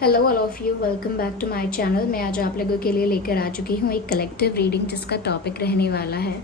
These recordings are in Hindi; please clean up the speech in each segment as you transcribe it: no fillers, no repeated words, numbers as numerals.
Hello all of you, welcome back to my channel. मैं आज आप लोगों के लिए लेकर आ चुकी हूँ एक कलेक्टिव रीडिंग जिसका टॉपिक रहने वाला है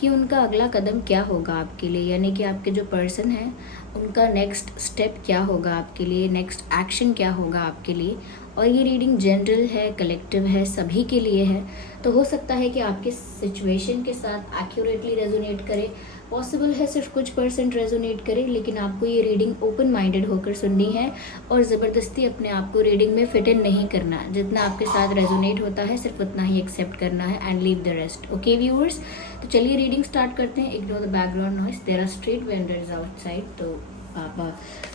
कि उनका अगला कदम क्या होगा आपके लिए, यानी कि आपके जो पर्सन है उनका नेक्स्ट स्टेप क्या होगा आपके लिए, नेक्स्ट एक्शन क्या होगा आपके लिए। और ये रीडिंग जनरल है, कलेक्टिव है, सभी के लिए है। तो हो सकता है कि आपके सिचुएशन के साथ एक्यूरेटली रेजोनेट करे, पॉसिबल है सिर्फ कुछ परसेंट रेजोनेट करे, लेकिन आपको ये रीडिंग ओपन माइंडेड होकर सुननी है और ज़बरदस्ती अपने आप को रीडिंग में फिट इन नहीं करना। जितना आपके साथ रेजोनेट होता है सिर्फ उतना ही एक्सेप्ट करना है and leave the rest. Okay viewers, तो चलिए रीडिंग स्टार्ट करते हैं। Ignore the background noise, there are street vendors outside. तो आप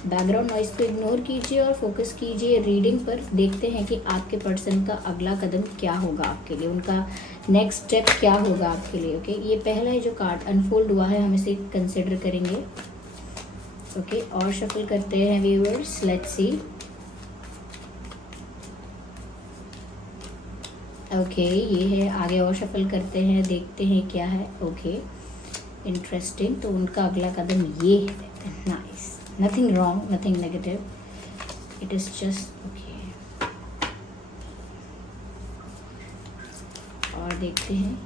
बैकग्राउंड नॉइस को इग्नोर कीजिए और फोकस कीजिए रीडिंग पर। देखते हैं कि आपके पर्सन का अगला कदम क्या होगा आपके लिए, उनका नेक्स्ट स्टेप क्या होगा आपके लिए। ओके, ये पहला ही जो कार्ड अनफोल्ड हुआ है हम इसे कंसिडर करेंगे। ओके, और शफल करते हैं व्यूअर्स, लेट्स सी। ओके, ये है, आगे और शफल करते हैं, देखते हैं क्या है। Okay, interesting. तो उनका अगला कदम ये है। Nice, nothing wrong, nothing negative, it is just okay. और देखते हैं।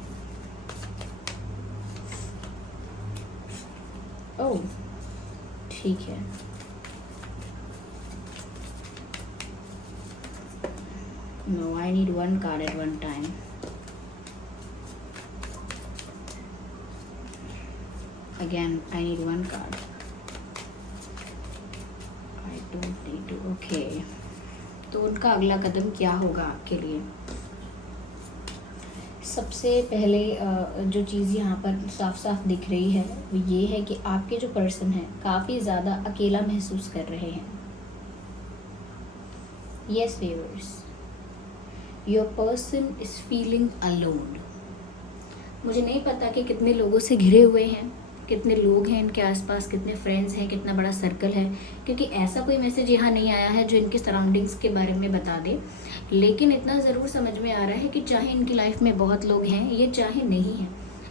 ओह, ठीक है। No, I need one card at one time. Again, I need one card. I don't need to. Okay. तो उनका अगला कदम क्या होगा आपके लिए। सबसे पहले जो चीज़ यहाँ पर साफ साफ दिख रही है वो ये है कि आपके जो पर्सन है काफ़ी ज़्यादा अकेला महसूस कर रहे हैं। Yes, viewers. Your person is feeling alone. मुझे नहीं पता कि कितने लोगों से घिरे हुए हैं, कितने लोग हैं इनके आसपास, कितने फ्रेंड्स हैं, कितना बड़ा सर्कल है, क्योंकि ऐसा कोई मैसेज यहाँ नहीं आया है जो इनके सराउंडिंग्स के बारे में बता दे। लेकिन इतना ज़रूर समझ में आ रहा है कि चाहे इनकी लाइफ में बहुत लोग हैं, ये चाहे नहीं हैं,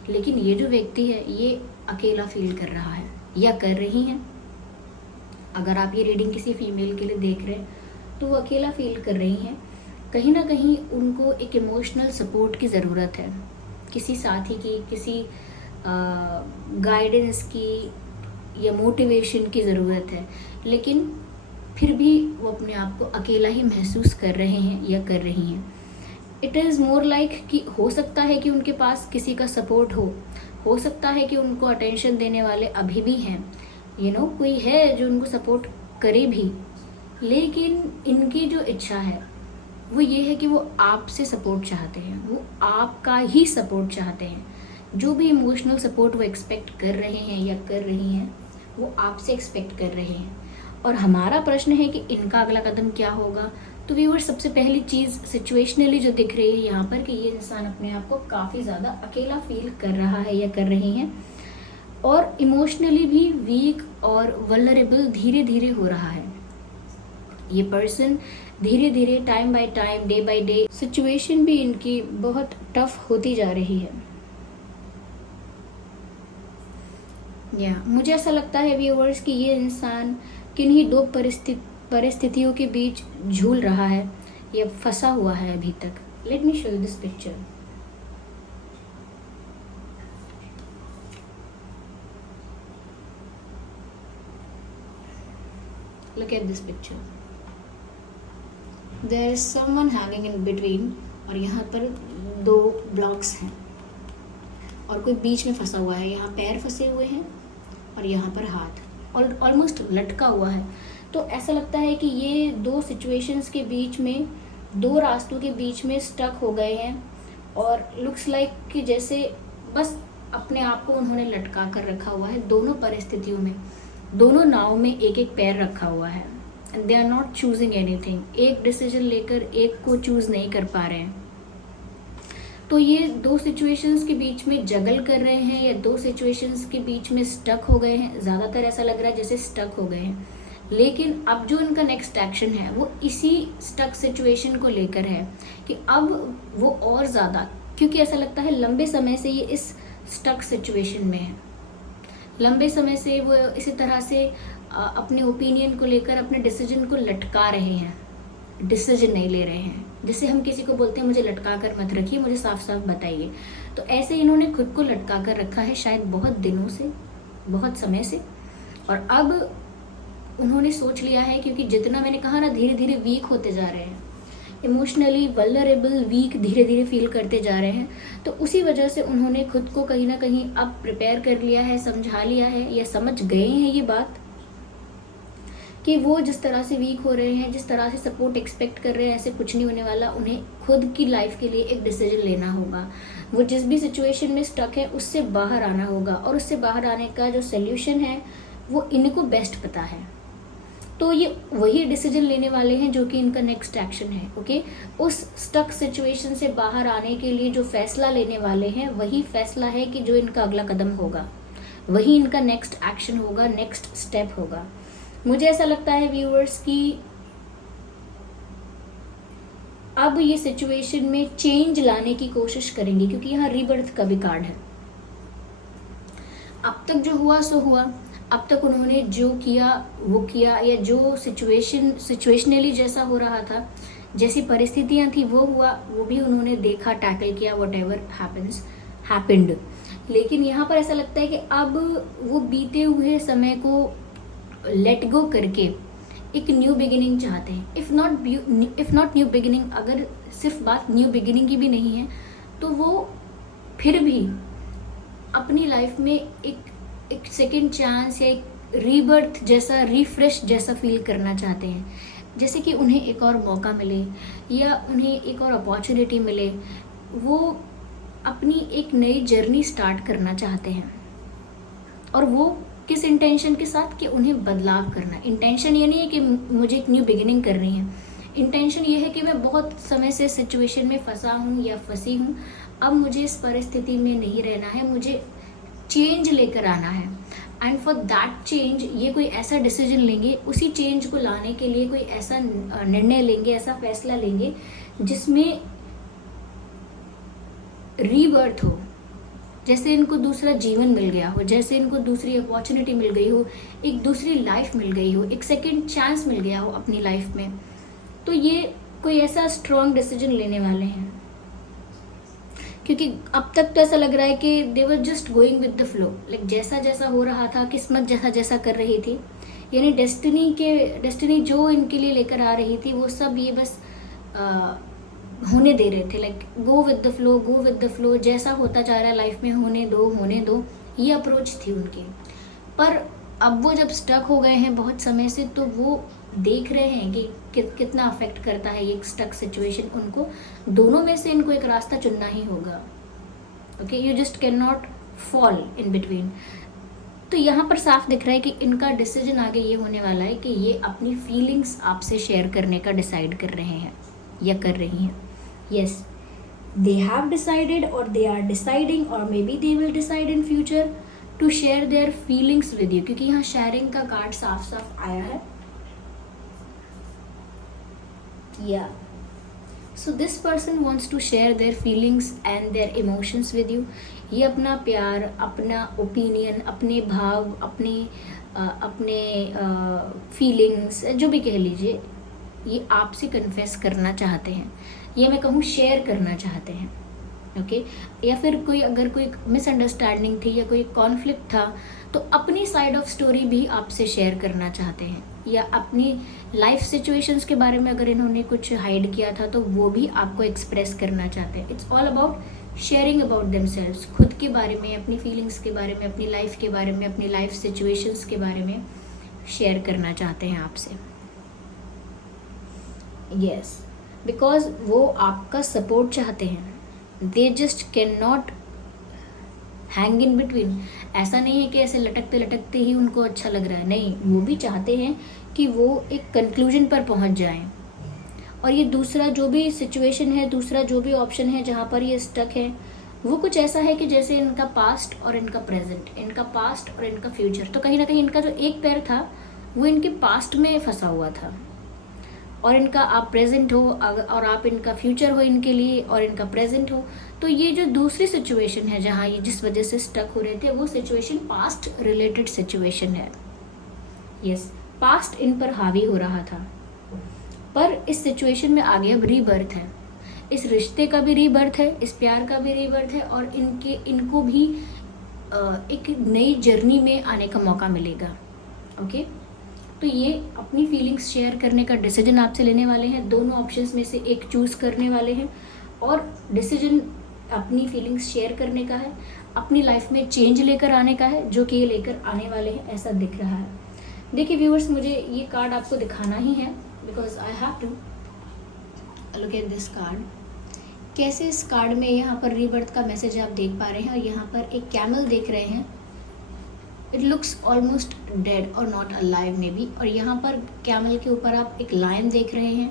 लेकिन ये जो व्यक्ति है ये अकेला फील कर रहा है या कर रही हैं। अगर आप ये रीडिंग किसी फीमेल के लिए देख रहे हैं तो वो अकेला फील कर रही हैं। कहीं ना कहीं उनको एक इमोशनल सपोर्ट की ज़रूरत है, किसी साथी की, किसी गाइडेंस की या मोटिवेशन की ज़रूरत है। लेकिन फिर भी वो अपने आप को अकेला ही महसूस कर रहे हैं या कर रही हैं। इट इज़ मोर लाइक कि हो सकता है कि उनके पास किसी का सपोर्ट हो सकता है कि उनको अटेंशन देने वाले अभी भी हैं, कोई है जो उनको सपोर्ट करे भी। लेकिन इनकी जो इच्छा है वो ये है कि वो आपसे सपोर्ट चाहते हैं, वो आपका ही सपोर्ट चाहते हैं। जो भी इमोशनल सपोर्ट वो एक्सपेक्ट कर रहे हैं या कर रही हैं वो आपसे एक्सपेक्ट कर रहे हैं। और हमारा प्रश्न है कि इनका अगला कदम क्या होगा। तो व्यूअर, सबसे पहली चीज़ सिचुएशनली जो दिख रही है यहाँ पर कि ये इंसान अपने आप को काफ़ी ज़्यादा अकेला फील कर रहा है या कर रही हैं, और इमोशनली भी वीक और वल्नरेबल धीरे धीरे हो रहा है। ये पर्सन धीरे धीरे, time by time, day by day situation भी इनकी बहुत टफ होती जा रही है। मुझे ऐसा लगता है व्यूअर्स कि ये इंसान किन्हीं दो परिस्थितियों के बीच झूल रहा है या फंसा हुआ है अभी तक। Let me show you this picture. Look at this picture. There is someone hanging in between, और यहाँ पर दो ब्लॉक्स हैं और कोई बीच में फंसा हुआ है। यहाँ पैर फंसे हुए हैं और यहाँ पर हाथ और ऑलमोस्ट लटका हुआ है। तो ऐसा लगता है कि ये दो सिचुएशंस के बीच में, दो रास्तों के बीच में स्टक हो गए हैं, और लुक्स लाइक कि जैसे बस अपने आप को उन्होंने लटका कर रखा हुआ है। दोनों परिस्थितियों में, दोनों नाव में एक एक पैर रखा हुआ है and they are not choosing anything. एक डिसीजन लेकर एक को चूज नहीं कर पा रहे हैं। तो ये दो सिचुएशंस के बीच में जगल कर रहे हैं या दो सिचुएशंस के बीच में स्टक हो गए हैं। ज़्यादातर ऐसा लग रहा है जैसे स्टक हो गए हैं। लेकिन अब जो इनका नेक्स्ट एक्शन है वो इसी स्टक सिचुएशन को लेकर है कि अब वो और ज़्यादा, क्योंकि ऐसा लगता है लंबे समय से ये इस स्टक सिचुएशन में है। लंबे समय से वो इसी तरह से अपने ओपिनियन को लेकर, अपने डिसीजन को लटका रहे हैं। डिसीजन नहीं ले रहे हैं। जैसे हम किसी को बोलते हैं मुझे लटका कर मत रखिए, मुझे साफ साफ बताइए, तो ऐसे इन्होंने खुद को लटका कर रखा है शायद बहुत दिनों से, बहुत समय से। और अब उन्होंने सोच लिया है, क्योंकि जितना मैंने कहा ना धीरे धीरे वीक होते जा रहे हैं, इमोशनली वल्नरेबल, वीक धीरे धीरे फील करते जा रहे हैं, तो उसी वजह से उन्होंने खुद को कहीं ना कहीं अब प्रिपेयर कर लिया है, समझा लिया है या समझ गए हैं ये बात कि वो जिस तरह से वीक हो रहे हैं, जिस तरह से सपोर्ट एक्सपेक्ट कर रहे हैं, ऐसे कुछ नहीं होने वाला। उन्हें खुद की लाइफ के लिए एक डिसीजन लेना होगा। वो जिस भी सिचुएशन में स्टक है उससे बाहर आना होगा, और उससे बाहर आने का जो सोल्यूशन है वो इनको बेस्ट पता है। तो ये वही डिसीजन लेने वाले हैं जो कि इनका नेक्स्ट एक्शन है। ओके, उस स्टक सिचुएशन से बाहर आने के लिए जो फैसला लेने वाले हैं वही फैसला है कि जो इनका अगला कदम होगा, वही इनका नेक्स्ट एक्शन होगा, नेक्स्ट स्टेप होगा। मुझे ऐसा लगता है व्यूअर्स कि अब ये सिचुएशन में चेंज लाने की कोशिश करेंगे, क्योंकि यहाँ रीबर्थ का भी कार्ड है। अब तक जो हुआ सो हुआ, अब तक उन्होंने जो किया वो किया, या जो सिचुएशनली जैसा हो रहा था, जैसी परिस्थितियां थी वो हुआ, वो भी उन्होंने देखा, टैकल किया, वट एवर हैपेंड। लेकिन यहाँ पर ऐसा लगता है कि अब वो बीते हुए समय को लेट गो करके एक न्यू बिगिनिंग चाहते हैं। इफ़ नॉट न्यू बिगिनिंग, अगर सिर्फ बात न्यू बिगिनिंग की भी नहीं है, तो वो फिर भी अपनी लाइफ में एक सेकेंड चांस या एक रीबर्थ जैसा, रिफ्रेश जैसा फील करना चाहते हैं। जैसे कि उन्हें एक और मौका मिले या उन्हें एक और अपॉर्चुनिटी मिले, वो अपनी एक नई जर्नी स्टार्ट करना चाहते हैं। और वो किस इंटेंशन के साथ, कि उन्हें बदलाव करना। इंटेंशन ये नहीं है कि मुझे एक न्यू बिगिनिंग करनी है, इंटेंशन ये है कि मैं बहुत समय से सिचुएशन में फंसा हूँ या फंसी हूँ, अब मुझे इस परिस्थिति में नहीं रहना है, मुझे चेंज लेकर आना है। एंड फॉर दैट चेंज ये कोई ऐसा डिसीजन लेंगे, उसी चेंज को लाने के लिए कोई ऐसा निर्णय लेंगे, ऐसा फैसला लेंगे जिसमें रीबर्थ हो, जैसे इनको दूसरा जीवन मिल गया हो, जैसे इनको दूसरी अपॉर्चुनिटी मिल गई हो, एक दूसरी लाइफ मिल गई हो, एक सेकेंड चांस मिल गया हो अपनी लाइफ में। तो ये कोई ऐसा स्ट्रॉन्ग डिसीजन लेने वाले हैं, क्योंकि अब तक तो ऐसा लग रहा है कि they were just going with the flow, like जैसा जैसा हो रहा था, किस्मत जैसा जैसा कर रही थी, यानी डेस्टिनी जो इनके लिए लेकर आ रही थी वो सब ये बस होने दे रहे थे। Like go with the flow, जैसा होता जा रहा है लाइफ में होने दो, ये अप्रोच थी उनकी। पर अब वो जब स्टक हो गए हैं बहुत समय से, तो वो देख रहे हैं कि कितना अफेक्ट करता है ये स्टक सिचुएशन उनको। दोनों में से इनको एक रास्ता चुनना ही होगा। Okay, you just can not fall in between. तो यहाँ पर साफ दिख रहा है कि इनका डिसीजन आगे ये होने वाला है कि ये अपनी फीलिंग्स आपसे शेयर करने का डिसाइड कर रहे हैं या कर रही हैं। Yes, they have decided, or they are deciding, or maybe they will decide in future to share their feelings with you, क्योंकि यहाँ शेयरिंग का कार्ड साफ साफ आया है। Yeah, so this person wants to share their feelings and their emotions with you। ये अपना प्यार, अपना ओपिनियन, अपने भाव, अपने फीलिंग्स जो भी कह लीजिए, ये आपसे कन्फेस करना चाहते हैं, ये मैं कहूँ शेयर करना चाहते हैं। ओके, या फिर अगर कोई मिसअंडरस्टैंडिंग थी या कोई कॉन्फ्लिक्ट था, तो अपनी साइड ऑफ स्टोरी भी आपसे शेयर करना चाहते हैं, या अपनी लाइफ सिचुएशंस के बारे में अगर इन्होंने कुछ हाइड किया था तो वो भी आपको एक्सप्रेस करना चाहते हैं। It's all about sharing about themselves, खुद के बारे में, अपनी फीलिंग्स के बारे में, अपनी लाइफ के बारे में, अपनी लाइफ सिचुएशंस के बारे में शेयर करना चाहते हैं आपसे। यस, बिकॉज वो आपका सपोर्ट चाहते हैं। They just can not hang in between. ऐसा नहीं है कि ऐसे लटकते लटकते ही उनको अच्छा लग रहा है, नहीं, वो भी चाहते हैं कि वो एक कंक्लूजन पर पहुंच जाएं। और ये दूसरा जो भी सिचुएशन है, दूसरा जो भी ऑप्शन है जहाँ पर ये स्टक है, वो कुछ ऐसा है कि जैसे इनका पास्ट और इनका प्रेजेंट, इनका पास्ट और इनका फ्यूचर, तो कहीं ना कहीं इनका जो एक पैर था वो इनके पास्ट में फंसा हुआ था, और इनका आप प्रेजेंट हो और आप इनका फ्यूचर हो इनके लिए, और इनका प्रेजेंट हो। तो ये जो दूसरी सिचुएशन है जहाँ ये जिस वजह से स्टक हो रहे थे, वो सिचुएशन पास्ट रिलेटेड सिचुएशन है। यस, पास्ट इन पर हावी हो रहा था। पर इस सिचुएशन में आगे अब रीबर्थ है, इस रिश्ते का भी रीबर्थ है, इस प्यार का भी रीबर्थ है, और इनको भी एक नई जर्नी में आने का मौका मिलेगा। ओके, तो ये अपनी फीलिंग्स शेयर करने का डिसीजन आपसे लेने वाले हैं, दोनों ऑप्शंस में से एक चूज़ करने वाले हैं, और डिसीजन अपनी फीलिंग्स शेयर करने का है, अपनी लाइफ में चेंज लेकर आने का है, जो कि ये लेकर आने वाले हैं, ऐसा दिख रहा है। देखिए व्यूअर्स, मुझे ये कार्ड आपको दिखाना ही है because I have to look at this card. कैसे इस कार्ड में यहाँ पर रीबर्थ का मैसेज आप देख पा रहे हैं, और यहाँ पर एक कैमल देख रहे हैं, इट लुक्स ऑलमोस्ट डेड और नॉट अलाइव मे बी, और यहाँ पर कैमल के ऊपर आप एक लायन देख रहे हैं,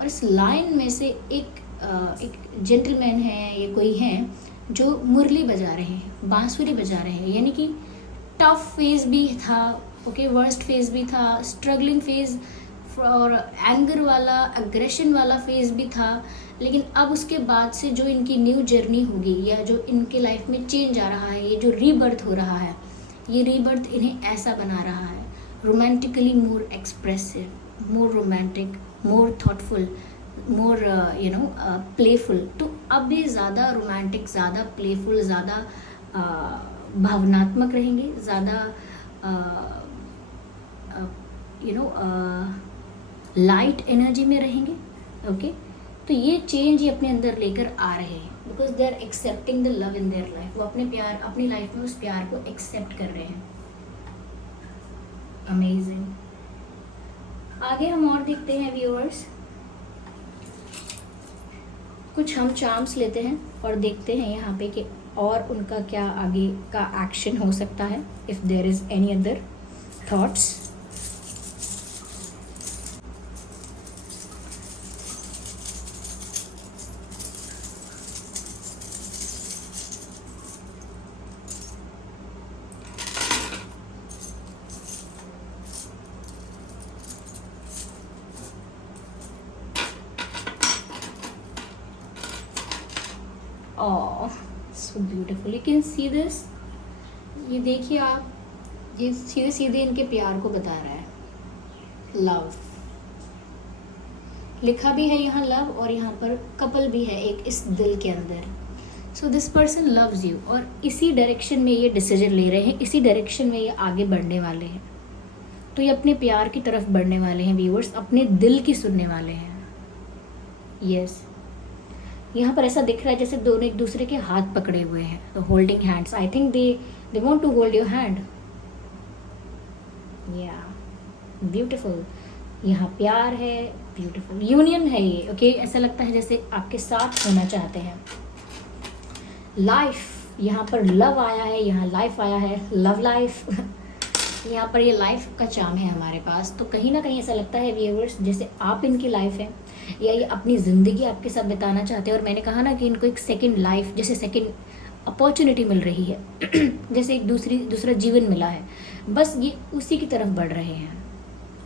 और इस लायन में से एक जेंटलमैन है, ये कोई हैं जो मुरली बजा रहे हैं, बांसुरी बजा रहे हैं, यानी कि टफ फेज भी था, ओके, वर्स्ट फेज भी था, स्ट्रगलिंग फेज और एंगर वाला, एग्रेशन वाला फेज भी था, लेकिन अब उसके बाद से जो इनकी न्यू जर्नी होगी, या जो इनके लाइफ में चेंज आ रहा है, ये जो रीबर्थ हो रहा है, ये रीबर्थ इन्हें ऐसा बना रहा है, romantically more expressive, more romantic, more thoughtful, more playful. तो अब ये ज़्यादा रोमांटिक, ज़्यादा प्लेफुल, ज़्यादा भावनात्मक रहेंगे, ज़्यादा लाइट एनर्जी में रहेंगे। ओके, तो ये चेंज ये अपने अंदर लेकर आ रहे हैं because they are accepting the love in their life. वो अपनी लाइफ में उस प्यार को एक्सेप्ट कर रहे हैं। अमेजिंग। आगे हम और देखते हैं व्यूअर्स, कुछ हम चार्म्स लेते हैं और देखते हैं यहाँ पे कि और उनका क्या आगे का एक्शन हो सकता है, if there is any other thoughts. Oh, so beautiful. You can see this. ये देखिए आप, ये सीधे सीधे इनके प्यार को बता रहा है, लव लिखा भी है यहाँ लव, और यहाँ पर कपल भी है एक इस दिल के अंदर। So this person loves you, और इसी डायरेक्शन में ये डिसीजन ले रहे हैं, इसी डायरेक्शन में ये आगे बढ़ने वाले हैं। तो ये अपने प्यार की तरफ बढ़ने वाले हैं व्यूअर्स, अपने दिल की सुनने वाले हैं। यस, यहाँ पर ऐसा दिख रहा है जैसे दोनों एक दूसरे के हाथ पकड़े हुए हैं, तो holding hands. I think they want to hold your hand. या ब्यूटीफुल, यहाँ प्यार है, ब्यूटीफुल यूनियन है ये। ओके, ऐसा लगता है जैसे आपके साथ होना चाहते हैं। लाइफ, यहाँ पर लव आया है, यहाँ लाइफ आया है, लव लाइफ। यहाँ पर ये लाइफ का चार्म है हमारे पास। तो कहीं ना कहीं ऐसा लगता है व्यूअर्स जैसे आप इनकी लाइफ है, या ये अपनी ज़िंदगी आपके साथ बिताना चाहते हैं। और मैंने कहा ना कि इनको एक सेकंड लाइफ, जैसे सेकंड अपॉर्चुनिटी मिल रही है, जैसे एक दूसरा जीवन मिला है, बस ये उसी की तरफ बढ़ रहे हैं।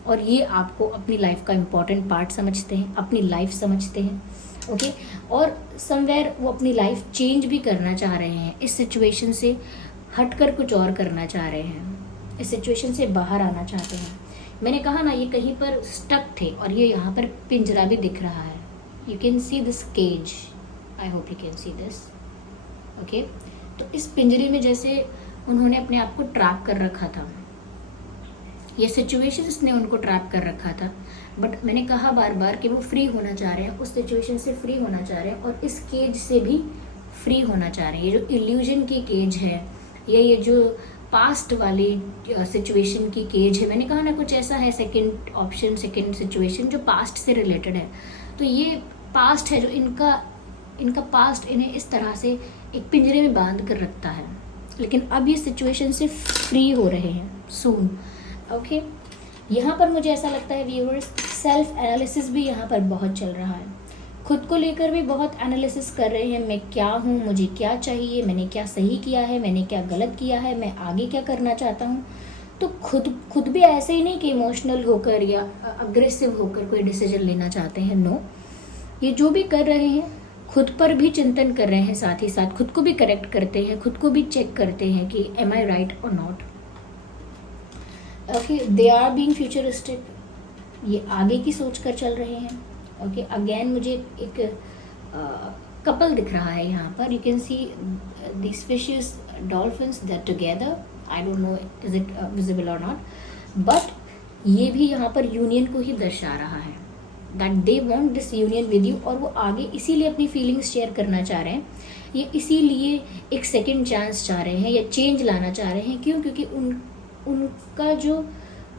और ये आपको अपनी लाइफ का इम्पॉर्टेंट पार्ट समझते हैं, अपनी लाइफ समझते हैं। ओके, और समवेयर वो अपनी लाइफ चेंज भी करना चाह रहे हैं, इस सिचुएशन से हटकर कुछ और करना चाह रहे हैं, इस सिचुएशन से बाहर आना चाहते हैं। मैंने कहा ना ये कहीं पर स्टक थे, और ये यहाँ पर पिंजरा भी दिख रहा है। You can see this cage, I hope you can see this. Okay, तो इस पिंजरे में जैसे उन्होंने अपने आप को ट्रैप कर रखा था, ये सिचुएशंस ने उनको ट्रैप कर रखा था। बट मैंने कहा बार बार कि वो फ्री होना चाह रहे हैं, उस सिचुएशन से फ्री होना चाह रहे हैं, और इस केज से भी फ्री होना चाह रहे हैं। ये जो इल्यूजन की केज है, या ये जो पास्ट वाली सिचुएशन की केज है, मैंने कहा ना कुछ ऐसा है, सेकंड ऑप्शन, सेकंड सिचुएशन जो पास्ट से रिलेटेड है। तो ये पास्ट है जो इनका पास्ट इन्हें इस तरह से एक पिंजरे में बांध कर रखता है, लेकिन अब ये सिचुएशन से फ्री हो रहे हैं सून। ओके, यहाँ पर मुझे ऐसा लगता है व्यूअर्स, सेल्फ एनालिसिस भी यहाँ पर बहुत चल रहा है। खुद को लेकर भी बहुत एनालिसिस कर रहे हैं, मैं क्या हूँ, मुझे क्या चाहिए, मैंने क्या सही किया है, मैंने क्या गलत किया है, मैं आगे क्या करना चाहता हूँ। तो खुद भी ऐसे ही नहीं कि इमोशनल होकर या अग्रेसिव होकर कोई डिसीजन लेना चाहते हैं। नो, ये जो भी कर रहे हैं खुद पर भी चिंतन कर रहे हैं, साथ ही साथ खुद को भी करेक्ट करते हैं, खुद को भी चेक करते हैं कि एम आई राइट और नॉट। Okay, they are being futuristic, ये आगे की सोच कर चल रहे हैं। ओके, अगेन मुझे एक कपल दिख रहा है यहाँ पर। You can see this fishes, dolphins, they are together. I don't know is it visible और नॉट, बट ये भी यहाँ पर यूनियन को ही दर्शा रहा है, that they want this union with you. और वो आगे इसीलिए अपनी फीलिंग्स शेयर करना चाह रहे हैं, ये इसीलिए एक सेकेंड चांस चाह रहे हैं या चेंज लाना चाह रहे हैं। क्यों? क्योंकि उनका जो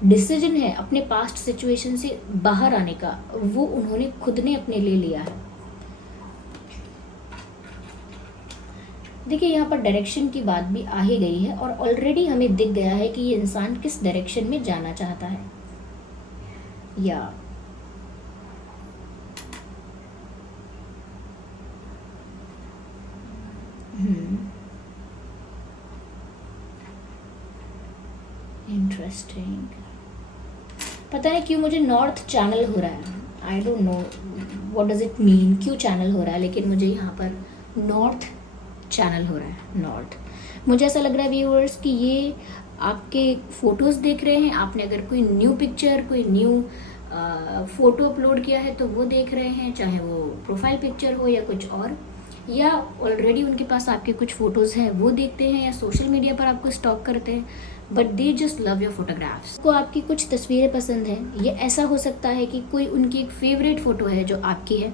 डिसीजन है अपने पास्ट सिचुएशन से बाहर आने का, वो उन्होंने खुद ने अपने लिए लिया है। देखिए यहाँ पर डायरेक्शन की बात भी आ ही गई है और ऑलरेडी हमें दिख गया है कि ये इंसान किस डायरेक्शन में जाना चाहता है। या इंटरेस्टिंग। पता नहीं क्यों मुझे नॉर्थ चैनल हो रहा है, आई don't know what does it mean, क्यों चैनल हो रहा है, लेकिन मुझे यहाँ पर नॉर्थ चैनल हो रहा है। नॉर्थ, मुझे ऐसा लग रहा है व्यूअर्स कि ये आपके फ़ोटोज़ देख रहे हैं। आपने अगर कोई न्यू पिक्चर, कोई न्यू फ़ोटो अपलोड किया है तो वो देख रहे हैं, चाहे वो प्रोफाइल पिक्चर हो या कुछ और, या ऑलरेडी उनके पास आपके कुछ फ़ोटोज़ हैं वो देखते हैं, या सोशल मीडिया पर आपको स्टॉक करते हैं, but they just love your photographs. को आपकी कुछ तस्वीरें पसंद हैं। ये ऐसा हो सकता है कि कोई उनकी एक फेवरेट फ़ोटो है जो आपकी है।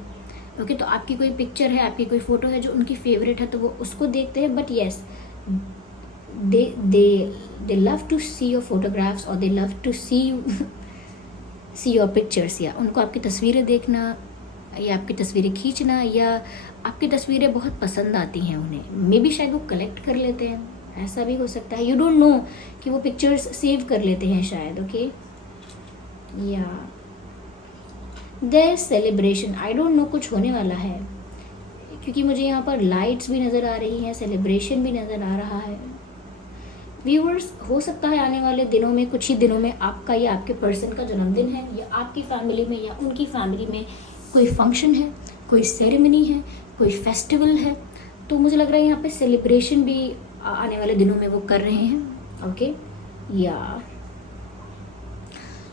ओके, तो आपकी कोई पिक्चर है, आपकी कोई फ़ोटो है जो उनकी फेवरेट है, तो वो उसको देखते हैं। But yes, they love to see your photographs और they love to see your pictures. या उनको आपकी तस्वीरें देखना या आपकी तस्वीरें खींचना या आपकी तस्वीरें बहुत पसंद आती हैं उन्हें। मे बी शायद वो कलेक्ट कर लेते हैं, ऐसा भी हो सकता है। यू डोंट नो कि वो पिक्चर्स सेव कर लेते हैं शायद। ओके, या there celebration, I don't know कुछ होने वाला है, क्योंकि मुझे यहाँ पर लाइट्स भी नज़र आ रही हैं, सेलिब्रेशन भी नज़र आ रहा है। व्यूअर्स, हो सकता है आने वाले दिनों में, कुछ ही दिनों में आपका या आपके पर्सन का जन्मदिन है, या आपकी फैमिली में या उनकी फैमिली में कोई फंक्शन है, कोई सेरेमनी है, कोई फेस्टिवल है। तो मुझे लग रहा है यहाँ पे सेलिब्रेशन भी आने वाले दिनों में वो कर रहे हैं। ओके, या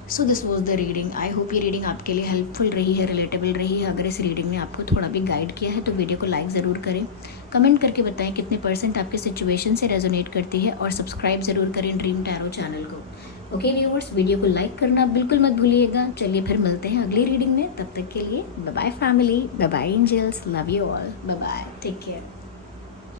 so this was the reading. I hope ये रीडिंग आपके लिए हेल्पफुल रही है, रिलेटेबल रही है। अगर इस रीडिंग ने आपको थोड़ा भी गाइड किया है तो वीडियो को लाइक ज़रूर करें, कमेंट करके बताएं कितने % आपके सिचुएशन से रेजोनेट करती है, और सब्सक्राइब ज़रूर करें ड्रीम टैरो चैनल को। ओके व्यूअर्स, वीडियो को लाइक करना बिल्कुल मत भूलिएगा। चलिए फिर मिलते हैं अगली रीडिंग में, तब तक के लिए bye bye family, bye bye angels, love you all, bye bye, take care.